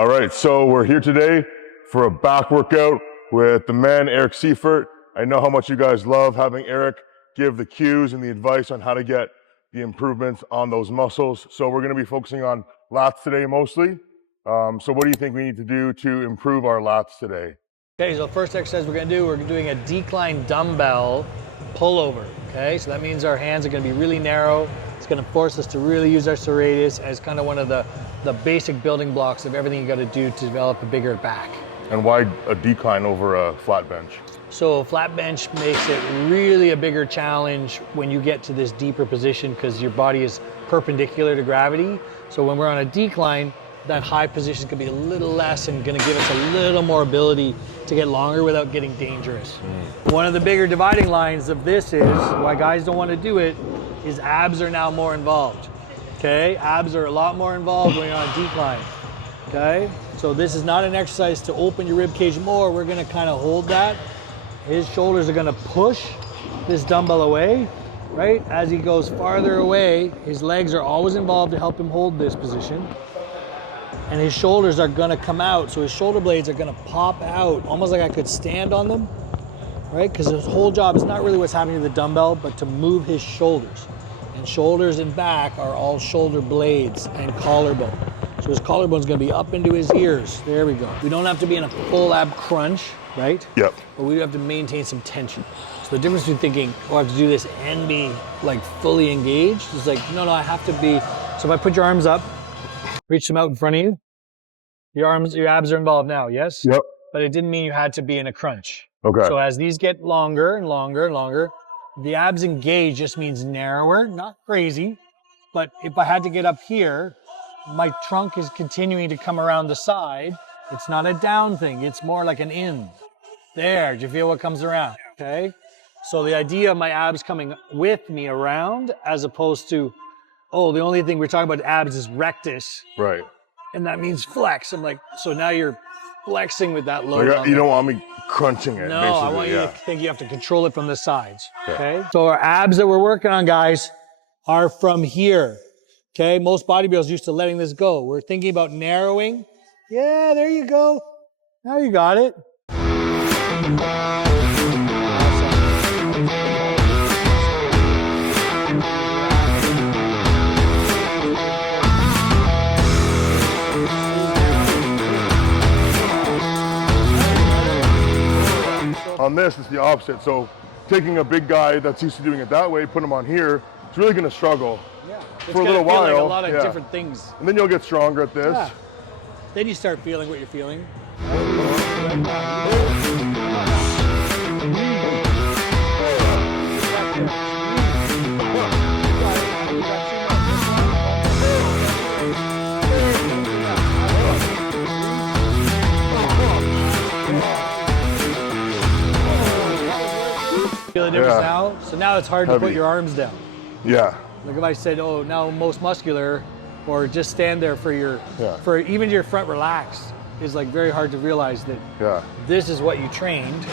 All right, so we're here today for a back workout with the man, Eric Seifert. I know how much you guys love having Eric give the cues and the advice on how to get the improvements on those muscles. So we're gonna be focusing on lats today mostly. So what do you think we need to do to improve our lats today? Okay, so first exercise we're doing a decline dumbbell pullover. Okay, so that means our hands are gonna be really narrow. It's gonna force us to really use our serratus as kind of one of the basic building blocks of everything you gotta do to develop a bigger back. And why a decline over a flat bench? So a flat bench makes it really a bigger challenge when you get to this deeper position because your body is perpendicular to gravity. So when we're on a decline, that high position is gonna be a little less and gonna give us a little more ability to get longer without getting dangerous. One of the bigger dividing lines of this is, why guys don't wanna do it, is abs are now more involved. Okay, abs are a lot more involved when you're on a decline. Okay, so this is not an exercise to open your rib cage more. We're gonna kind of hold that. His shoulders are gonna push this dumbbell away, right? As he goes farther away, his legs are always involved to help him hold this position. And his shoulders are gonna come out. So his shoulder blades are gonna pop out, almost like I could stand on them, right? Because his whole job is not really what's happening to the dumbbell, but to move his shoulders. And shoulders and back are all shoulder blades and collarbone. So his collarbone's gonna be up into his ears. There we go. We don't have to be in a full ab crunch, right? Yep. But we have to maintain some tension. So the difference between thinking, oh, I have to do this and be like fully engaged is like, no, I have to be. So if I put your arms up, reach them out in front of you, your abs are involved now, yes? Yep. But it didn't mean you had to be in a crunch. Okay. So as these get longer and longer and longer, the abs engaged just means narrower, not crazy. But if I had to get up here, my trunk is continuing to come around the side. It's not a down thing, it's more like an in. There, do you feel what comes around? Okay? So the idea of my abs coming with me around as opposed to, oh, the only thing we're talking about abs is rectus. Right. And that means flex. I'm like, so now you're flexing with that load. Like, you don't want me crunching it, no, basically. I want you to think you have to control it from the sides, okay? So our abs that we're working on, guys, are from here, okay? Most bodybuilders used to letting this go. We're thinking about narrowing. Yeah, there you go. Now you got it. On this, it's the opposite. So taking a big guy that's used to doing it that way, put him on here, it's really gonna struggle for a little while. Like a lot of different things. And then you'll get stronger at this. Yeah. Then you start feeling what you're feeling. Feel the difference now? So now it's hard to put your arms down. Yeah. Like if I said, oh, now most muscular, or just stand there for your, for even your front relaxed, is like very hard to realize that this is what you trained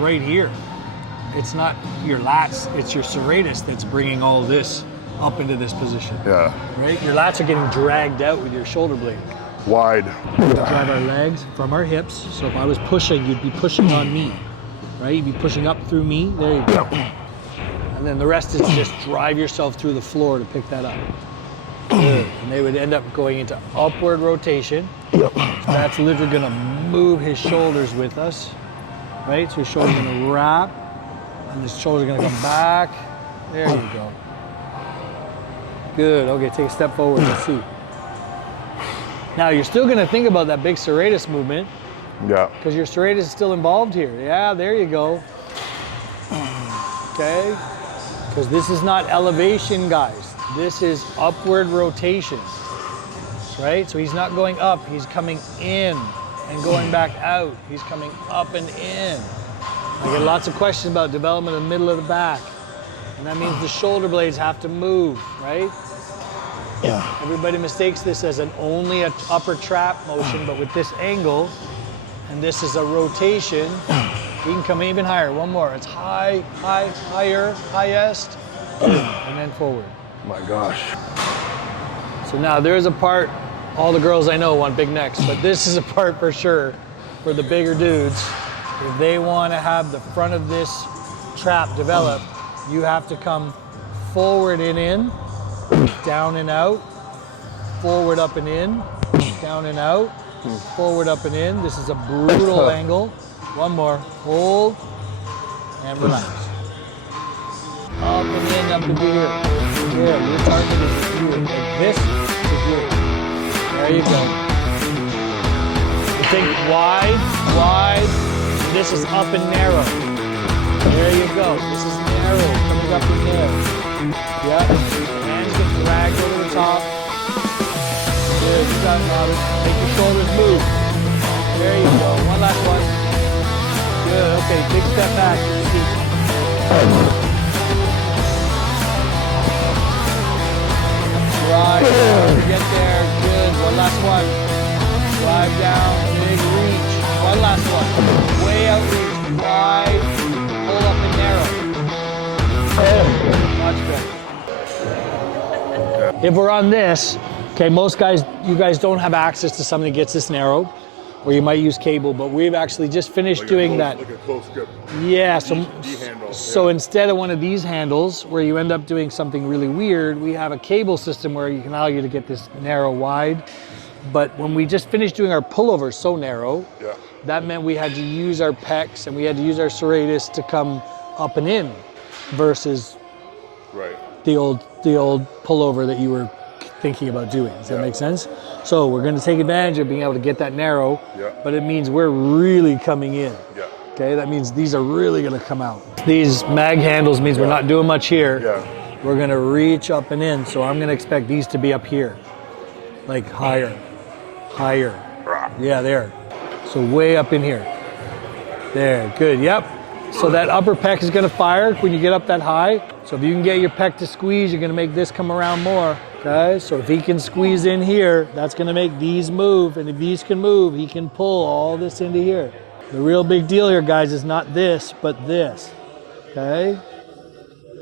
right here. It's not your lats, it's your serratus that's bringing all this up into this position. Yeah. Right? Your lats are getting dragged out with your shoulder blade. Wide. Drive our legs from our hips. So if I was pushing, you'd be pushing on me. Right? You'd be pushing up through me. There you go. And then the rest is just drive yourself through the floor to pick that up. Good. And they would end up going into upward rotation. That's literally gonna move his shoulders with us. Right? So his shoulder's gonna wrap, and his shoulder's gonna come back. There you go. Good. Okay, take a step forward. Let's see. Now you're still gonna think about that big serratus movement. Yeah. Because your serratus is still involved here. Yeah, there you go. Okay? Because this is not elevation, guys. This is upward rotation. Right? So he's not going up, he's coming in and going back out. He's coming up and in. I get lots of questions about development in the middle of the back. And that means the shoulder blades have to move, right? Yeah. Everybody mistakes this as only an upper trap motion, but with this angle, and this is a rotation, we can come even higher. One more. It's high, high, higher, highest, and then forward. My gosh. So now there's a part all the girls I know want big necks, but this is a part for sure for the bigger dudes. If they want to have the front of this trap develop, you have to come forward and in, down and out, forward, up and in, down and out, forward, up and in. This is a brutal angle. One more, hold, and relax. Up and in, up to here. Here, your target is here, like this to here. There you go. You think wide, wide. This is up and narrow. There you go. This is narrow, coming up in there. Yep. Hands get dragged over the top. Good job, Robert. Make your shoulders move. There you go. One last one. Good. Okay, big step back. Drive down to get there. Good. One last one. Drive down. Big reach. One last one. Way out reach. Wide. Pull up and narrow. Much better. If we're on this, okay, most guys, you guys don't have access to something that gets this narrow, or you might use cable, but we've actually just finished doing that. Like a close grip. Yeah, handle. so instead of one of these handles where you end up doing something really weird, we have a cable system where you can allow you to get this narrow wide. But when we just finished doing our pullover so narrow, that meant we had to use our pecs and we had to use our serratus to come up and in versus the old pullover that you were thinking about doing. Does that make sense? So we're going to take advantage of being able to get that narrow, but it means we're really coming in. Okay, that means these are really going to come out. These mag handles means we're not doing much here. We're going to reach up and in, so I'm going to expect these to be up here, like higher, higher. Yeah, there. So way up in here. There, good, yep. So that upper pec is going to fire when you get up that high. So if you can get your pec to squeeze, you're going to make this come around more. Okay, so if he can squeeze in here, that's going to make these move. And if these can move, he can pull all this into here. The real big deal here, guys, is not this, but this. Okay?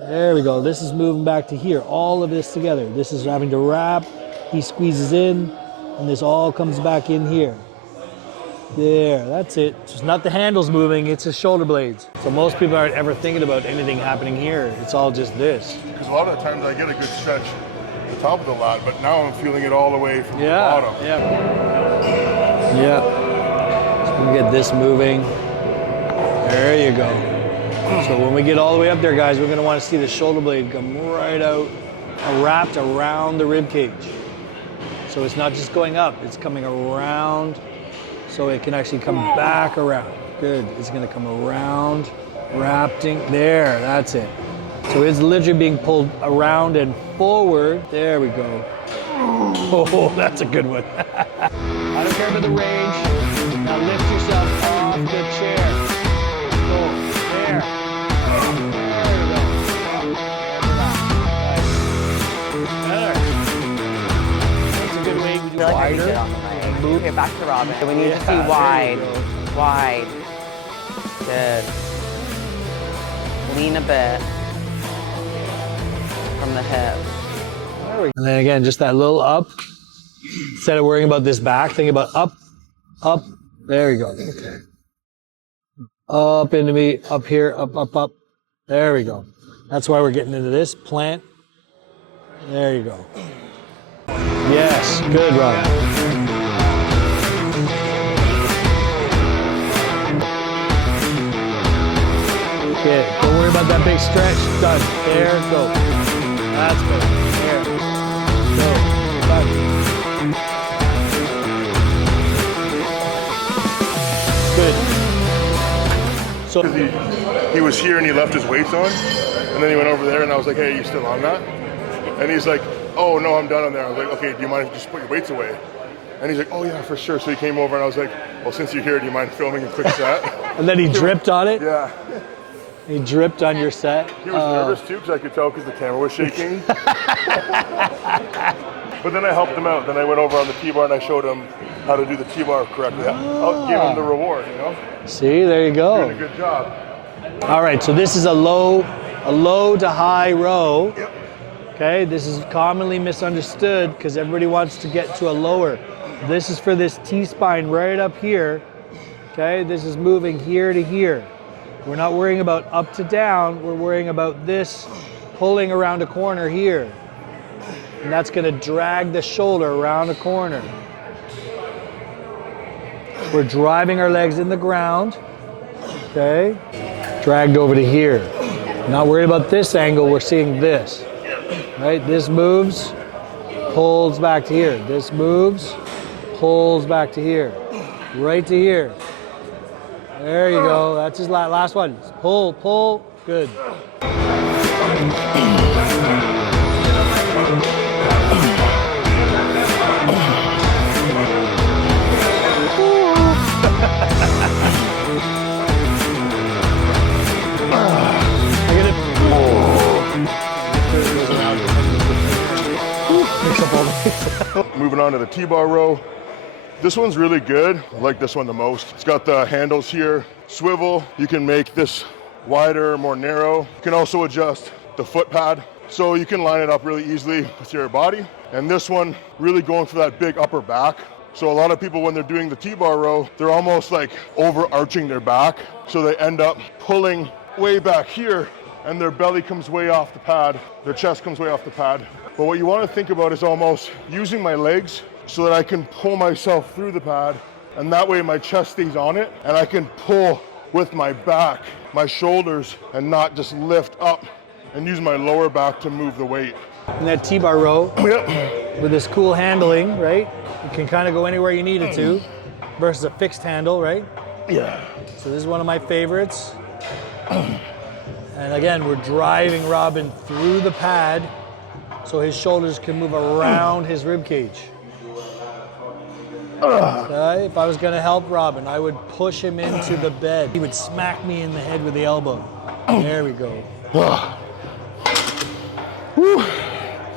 There we go. This is moving back to here. All of this together. This is having to wrap. He squeezes in, and this all comes back in here. There, that's it. It's not the handles moving, it's the shoulder blades. So most people aren't ever thinking about anything happening here. It's all just this. Because a lot of the times I get a good stretch at the top of the lat, but now I'm feeling it all the way from the bottom. So we get this moving. There you go. So when we get all the way up there, guys, we're going to want to see the shoulder blade come right out, wrapped around the rib cage. So it's not just going up, it's coming around. So it can actually come back around. Good, it's gonna come around, wrapping, there, that's it. So it's literally being pulled around and forward. There we go. Oh, that's a good one. I don't care about the range. Now lift yourself off the chair. Go, there. There you go. Better. That's a good way to do wider. Okay, back to Robin. We need to see wide, wide. Good. Lean a bit from the hip. And then again, just that little up. Instead of worrying about this back, think about up, up. There we go. Okay. Up into me, up here, up, up, up. There we go. That's why we're getting into this. Plant. There you go. Yes, good, Robin. Okay, don't worry about that big stretch. Done. There, go. That's good. There. Go. Done. Good. So he was here and he left his weights on, and then he went over there and I was like, hey, are you still on that? And he's like, oh no, I'm done on there. I was like, okay, do you mind if you just put your weights away? And he's like, oh yeah, for sure. So he came over and I was like, well, since you're here, do you mind filming a quick set? And then he dripped on it? Yeah. He dripped on your set? He was nervous too, because I could tell because the camera was shaking. But then I helped him out. Then I went over on the T-bar and I showed him how to do the T-bar correctly. I'll give him the reward, you know? See, there you go. Doing a good job. All right, so this is a low to high row. Yep. Okay, this is commonly misunderstood because everybody wants to get to a lower. This is for this T-spine right up here. Okay, this is moving here to here. We're not worrying about up to down, we're worrying about this pulling around a corner here. And that's gonna drag the shoulder around a corner. We're driving our legs in the ground, okay? Dragged over to here. Not worried about this angle, we're seeing this, right? This moves, pulls back to here. This moves, pulls back to here, right to here. There you go, that's his last one. Pull, pull, good. Moving on to the T-bar row. This one's really good. I like this one the most. It's got the handles here, swivel. You can make this wider, more narrow. You can also adjust the foot pad, so you can line it up really easily with your body. And this one, really going for that big upper back. So a lot of people, when they're doing the T-bar row, they're almost like overarching their back. So they end up pulling way back here and their belly comes way off the pad. Their chest comes way off the pad. But what you want to think about is almost using my legs so that I can pull myself through the pad, and that way my chest stays on it and I can pull with my back, my shoulders, and not just lift up and use my lower back to move the weight. In that T-bar row, with this cool handling, right? You can kind of go anywhere you need it to, versus a fixed handle, right? Yeah. So this is one of my favorites. And again, we're driving Robin through the pad so his shoulders can move around his rib cage. Okay, if I was gonna help Robin, I would push him into the bed. He would smack me in the head with the elbow. There we go. Yeah,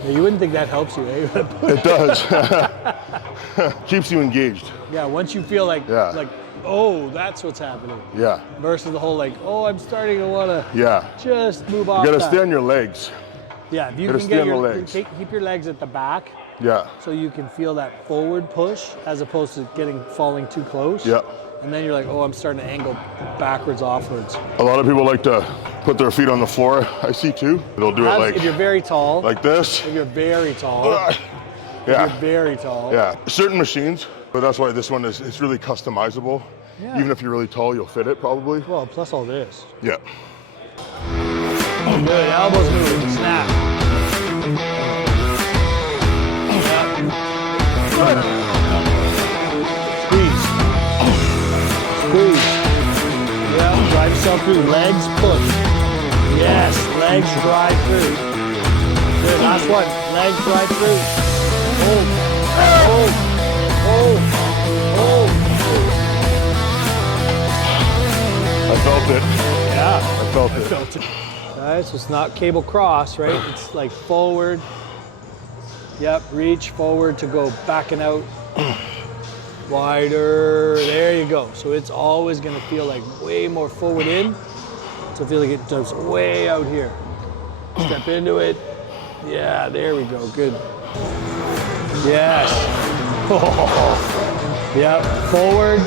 you wouldn't think that helps you, eh? It does. Keeps you engaged. Yeah, once you feel like, oh, that's what's happening. Yeah. Versus the whole like, oh, I'm starting to wanna just move off. You gotta that. stay on your legs. Yeah, if you gotta can stay get on your the legs. keep your legs at the back. Yeah. So you can feel that forward push as opposed to falling too close. Yeah. And then you're like, oh, I'm starting to angle backwards, offwards. A lot of people like to put their feet on the floor. I see too. They'll do it like if you're very tall. Like this. If you're very tall. Yeah. If you're very tall. Yeah. Certain machines, but that's why this one is it's really customizable. Yeah. Even if you're really tall, you'll fit it probably. Well, plus all this. Yeah. Good. Elbows moving. Snap. Yeah. Squeeze. Squeeze. Yeah. Drive yourself through. Legs push. Yes. Legs drive through. Good. Last one. Legs drive through. Hold. Hold. Hold. Hold. I felt it. Yeah. I felt it. Okay, so it's not cable cross, right? It's like forward. Yep, reach forward to go back and out. Wider, there you go. So it's always gonna feel like way more forward in. So feel like it does way out here. Step into it. Yeah, there we go, good. Yes. Yep, forward.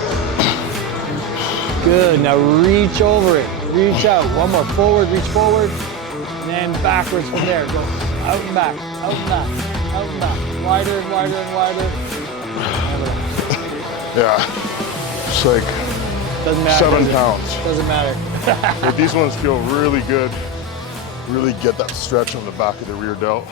Good, now reach over it. Reach out, one more, forward, reach forward. And then backwards from there, go out and back, out and back, out and back. Wider and wider and wider. Yeah, it's like Doesn't matter, 7 pounds. Doesn't matter. But these ones feel really good. Really get that stretch on the back of the rear delt.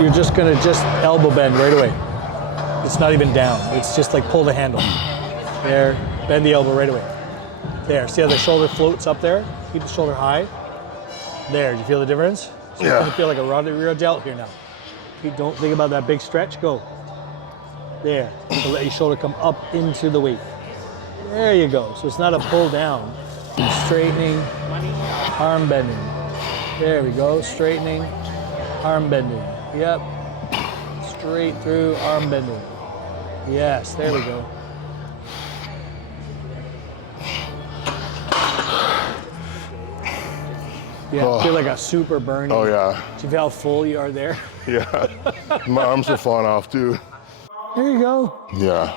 You're just gonna elbow bend right away. It's not even down. It's just like pull the handle. There, bend the elbow right away. There, see how the shoulder floats up there? Keep the shoulder high. There, do you feel the difference? So Yeah. you feel like a rear delt here now. Don't think about that big stretch, go. There, so let your shoulder come up into the weight. There you go, so it's not a pull down. Straightening, arm bending. There we go, straightening, arm bending. Yep, straight through, arm bending. Yes, there we go. Yeah, I feel like a super burning. Oh yeah. Do you feel how full you are there? Yeah. My arms are falling off too. There you go. Yeah.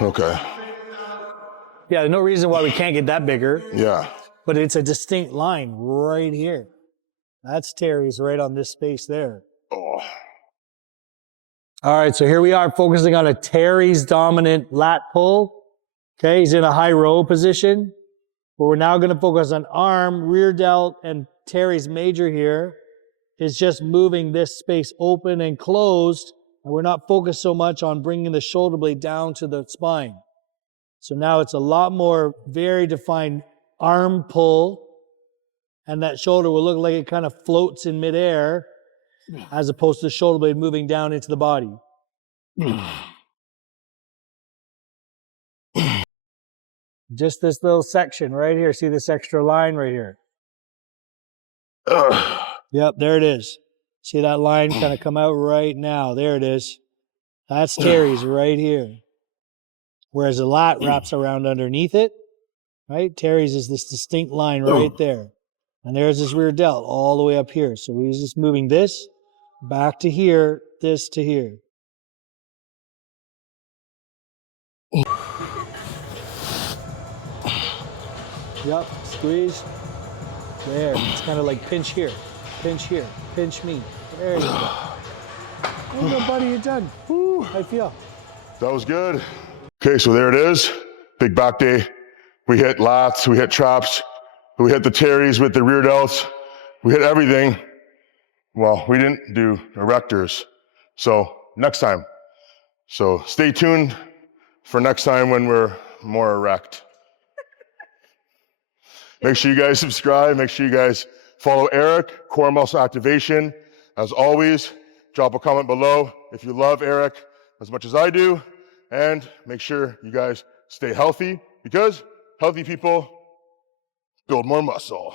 Okay. Yeah, there's no reason why we can't get that bigger, Yeah. but it's a distinct line right here. That's Terry's right on this space there. Oh. All right, so here we are focusing on a Terry's dominant lat pull. Okay, he's in a high row position. But we're now going to focus on arm, rear delt, and Terry's major here is just moving this space open and closed, and we're not focused so much on bringing the shoulder blade down to the spine. So now it's a lot more very defined arm pull, and that shoulder will look like it kind of floats in midair as opposed to the shoulder blade moving down into the body. Just this little section right here. See this extra line right here? Yep, there it is. See that line kind of come out right now. There it is. That's Terry's right here. Whereas the lat wraps around underneath it, right? Terry's is this distinct line right there. And there's his rear delt all the way up here. So he's just moving this back to here, this to here. Yep, squeeze. There, it's kind of like pinch here, pinch me. There you go. There you go, buddy, you're done. Woo, how you feel? That was good. Okay, so there it is. Big back day. We hit lats, we hit traps, we hit the Terrys with the rear delts. We hit everything. Well, we didn't do erectors. So next time. So stay tuned for next time when we're more erect. Make sure you guys subscribe. Make sure you guys follow Eric, Core Muscle Activation. As always, drop a comment below if you love Eric as much as I do. And make sure you guys stay healthy because healthy people build more muscle.